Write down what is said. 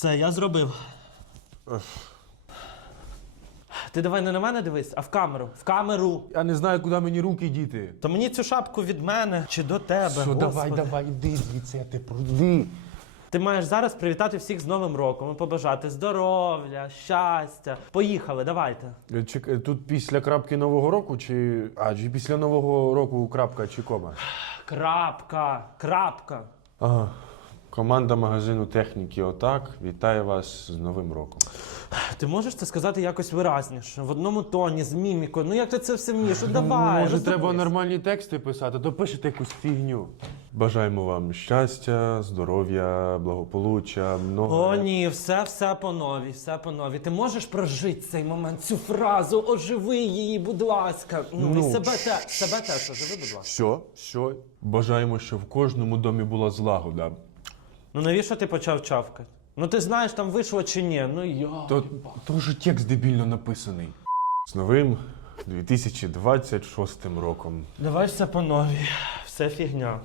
Все, я зробив. Ти давай не на мене дивись, а в камеру. В камеру. Я не знаю, куди мені руки діти. То мені цю шапку від мене чи до тебе. Що, давай, Господи. давай, іди звідси, я тебе проди. Ти маєш зараз привітати всіх з Новим роком і побажати здоров'я, щастя. Поїхали, давайте. Е, Чекай, тут після крапки Нового року чи. А, чи після Нового року крапка чи кома? Крапка, крапка. Ага. Команда магазину техніки Отак вітає вас з Новим роком. Ти можеш це сказати якось виразніше, в одному тоні, з мімікою. Ну як ти це все вмієш? Ну давай. Може, треба нормальні тексти писати, то пишете якусь фігню. Бажаємо вам щастя, здоров'я, благополуччя, много. О, ні, все, все по новій, все по новій. Ти можеш прожити цей момент, цю фразу, оживи її, будь ласка. Ну, Ну, і себе, те, себе теж оживи, будь ласка. Все, все. Бажаємо, щоб в кожному домі була злагода. Ну навіщо ти почав чавкати? Ну ти знаєш, там вийшло чи ні? Ну я. То, то вже текст дебільно написаний. З новим 2026 роком. Давай все по новій. Все фігня.